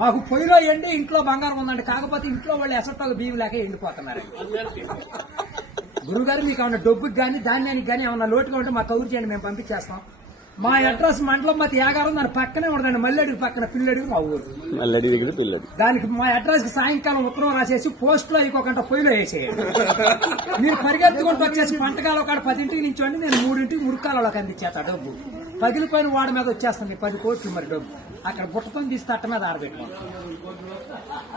మాకు పొయ్యిలో ఎండి ఇంట్లో బంగారం ఉందండి కాకపోతే ఇంట్లో వాళ్ళు ఎసట్టకు బియ్యం లేక ఎండిపోతున్నారండి గురుగారు మీకు ఏమైనా డబ్బుకి కానీ ధాన్యానికి కానీ ఏమైనా లోటుగా ఉంటే మాకు కౌరు చేయండి మేము పంపించేస్తాం మా అడ్రస్ మండలం మాది యాగారం దాని పక్కనే ఉండదండి మల్లెడుగు పక్కన పిల్లెడుగు మా ఊరు మల్లెడి పిల్లడు దానికి మా అడ్రస్ కి సాయంకాలం ఉత్తరం రాసేసి పోస్ట్ లో ఇంకొక పొయ్యిలో వేసేయండి మీరు పరిగెత్తుకుంటూ వచ్చేసి పంటకాల ఒక పదింటికి నించోండి నేను మూడింటికి ముడుకాలలోకి అందించేస్తా డబ్బు పగిలిపోయిన వాడి మీద వచ్చేస్తాను పది కోట్లు మరి డబ్బు అక్కడ గుట్టతో తీస్తే తీసి మీద ఆడబెట్టుకున్నాం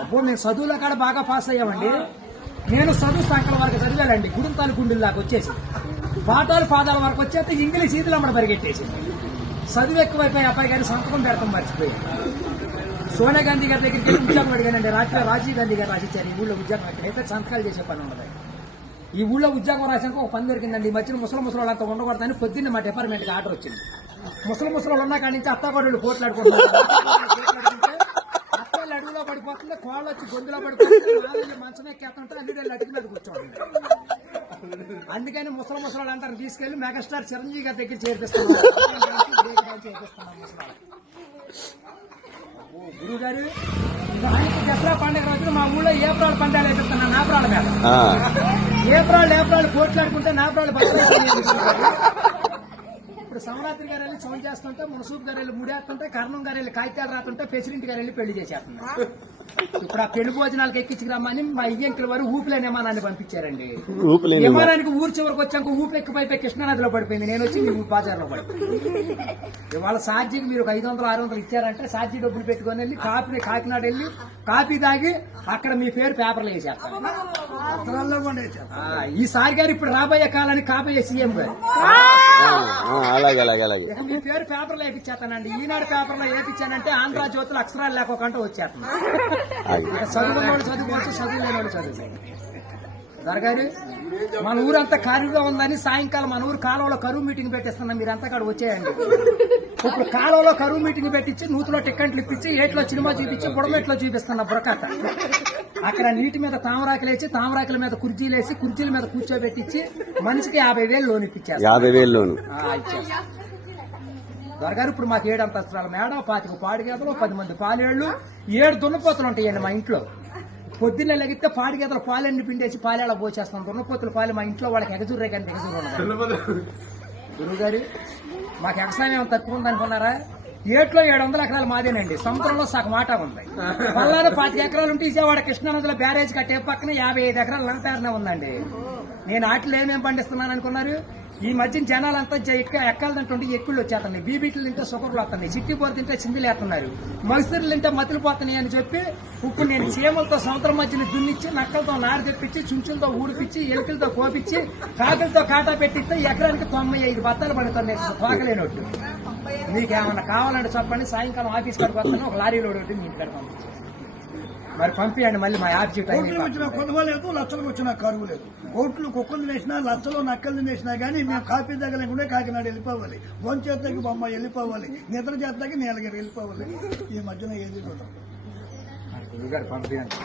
అప్పుడు నేను చదువులో కాడ బాగా పాస్ అయ్యామండి నేను చదువు సంకల వరకు చదివానండి గుడుంతాలు గుండెల దాకా వచ్చేసి పాఠాలు పాదాల వరకు వచ్చేస్తే ఇంగ్లీష్ ఈతలు అమ్మడ పరిగెట్టేసి చదువు ఎక్కువైపోయి అబ్బాయి గారి సంతకం పెడతాం మర్చిపోయాను సోనియా గాంధీ గారి దగ్గరికి వెళ్ళి ఉద్యోగం అడిగానండి రాత్రి రాజీవ్ గాంధీ గారు రాసిచ్చారు ఈ ఊళ్ళో ఉద్యోగం ఎక్కడైతే సంతకాలు చేసే పని ఉండదు ఈ ఊళ్ళో ఉద్యోగం రాసాక ఒక పని దొరికిందండి ఈ మధ్యన ముసలి ముసలి వాళ్ళంతా ఉండకూడదని పొద్దున్న మా డిపార్ట్మెంట్కి ఆర్డర్ వచ్చింది ముసలి ముసలు ఉన్నా కానీ నుంచి అత్తాకోడలు పోట్లాడుకుంటారు అత్తాళ్ళు అడుగులో పడిపోతుంది కోళ్ళు వచ్చి గొంతులో పడిపోతుంది మంచమే ఎక్కేస్తుంటే అన్ని అడిగి మీద కూర్చోండి అందుకని ముసలి ముసలాడు అంటారు తీసుకెళ్లి మెగాస్టార్ చిరంజీవి గారి దగ్గర చేర్పిస్తున్నారు గురువు గారు దసరా పండుగ రోజున మా ఊళ్ళో ఏప్రాల్ పండుగ వేపిస్తున్నాను నాప్రాల మీద ఏప్రాల్ ఏప్రాల్ కోట్లాడుకుంటే నాప్రాలు బట్టలు ఇప్పుడు సమరాత్రి గారు వెళ్ళి చోటు చేస్తుంటే మునసూప్ గారు వెళ్ళి ముడేస్తుంటే కర్ణం గారు వెళ్ళి కాగితాలు రాతుంటే పెసిరింటి గారు వెళ్ళి పెళ్లి చేసేస్తున్నారు ఇప్పుడు ఆ పెళ్లి భోజనాలకు ఎక్కించుకురామని మా ఇయ్యంకుల వారు ఊపిలేని విమానాన్ని పంపించారండి విమానానికి ఊరు చివరికి వచ్చాక ఊపి ఎక్కిపోయితే కృష్ణానదిలో పడిపోయింది నేను వచ్చి మీ బాజార్లో పడిపోయింది ఇవాళ సాధ్యకి మీరు ఒక ఐదు వందలు ఆరు వందలు ఇచ్చారంటే సాధ్య డబ్బులు పెట్టుకొని వెళ్ళి కాపీ కాకినాడ వెళ్ళి కాఫీ తాగి అక్కడ మీ పేరు పేపర్లు వేసేస్తారు ఈ సారి గారు ఇప్పుడు రాబోయే కాలానికి కాపీ సీఎం గారు మీ పేరు పేపర్లో వేపించేస్తానండి ఈనాడు పేపర్లో వేపించానంటే ఆంధ్ర జ్యోతులు అక్షరాలు లేకోకుండా వచ్చేస్తాను చదువు చదువుకున్న చదువు చదువుకోవచ్చు వాళ్ళు దొరగారు మన ఊరంతా ఖాళీగా ఉందని సాయంకాలం మన ఊరు కాలువలో కరువు మీటింగ్ పెట్టిస్తున్నాం మీరంతా కాడ వచ్చేయండి ఇప్పుడు కాలువలో కరువు మీటింగ్ పెట్టించి నూతులో టిక్కెంట్లు ఇప్పించి ఏట్లో సినిమా చూపించి బుడమెట్లో చూపిస్తున్న బురకాత అక్కడ నీటి మీద తామరాకులు వేసి తామరాకుల మీద కుర్చీలు వేసి కుర్చీల మీద కూర్చోబెట్టించి మనిషికి యాభై వేలు లోన్ ఇప్పించారు యాభై వేలు లోన్ దొరగారు ఇప్పుడు మాకు ఏడు అంతస్తురాలు మేడం పాతిక పాడిగేదలు పది మంది పాలేళ్ళు ఏడు దున్నపోతలు ఉంటాయండి మా ఇంట్లో పొద్దున్న లెగితే పాడి పాలు పాలన్నీ పిండేసి పాలేలా పోసేస్తాం దున్నపోతుల పాలు మా ఇంట్లో వాళ్ళకి ఎగజూరే కానీ ఎగజూరు గురుగారు మాకు ఎగసాయం ఏమైనా తక్కువ ఉందనుకున్నారా ఏట్లో ఏడు వందల ఎకరాలు మాదేనండి సముద్రంలో సగం ఆట ఉంది పల్లారు పాతిక ఎకరాలు ఉంటే విజయవాడ కృష్ణానదిలో బ్యారేజ్ కట్టే పక్కన యాభై ఐదు ఎకరాలు నా పేరునే ఉందండి నేను ఆటలు ఏమేమి పండిస్తున్నాను అనుకున్నారు ఈ మధ్య జనాలంతా ఎక్కాలంటుంటే ఎక్కులు వచ్చేస్తున్నాయి బీబీటీలు తింటే సుగర్లు వస్తున్నాయి పోరు తింటే చిందులు వేస్తున్నారు మగసిరులు తింటే మతులు పోతున్నాయి అని చెప్పి ఇప్పుడు నేను చీమలతో సముద్రం మధ్యన దున్నిచ్చి నక్కలతో నారు తెప్పించి చుంచులతో ఊడిపించి ఎలుకలతో కోపించి కాకలతో కాటా పెట్టిస్తే ఎకరానికి తొంభై ఐదు బత్తాలు పడుతున్నాయి తోకలేనట్టు ఏమన్నా కావాలంటే చెప్పండి సాయంకాలం ఆఫీస్ వస్తాను ఒక లారీలో ఒకటి మీ ఇంటికి మరి పంపియండి మళ్ళీ మా యాప్ కోట్లు వచ్చినా కొనుగో లేదు లచ్చలు వచ్చినా కరువు లేదు కోట్లు కుక్కలు వేసినా లక్షలు నక్కలు వేసినా కానీ మేము కాపీ తగ్గలేకుండా కాకినాడ వెళ్ళిపోవాలి భోజనం చేతకి బొమ్మ వెళ్ళిపోవాలి నిద్ర చేతకి నీలగిరి వెళ్ళిపోవాలి ఈ మధ్యన ఏది చూద్దాం పంపియండి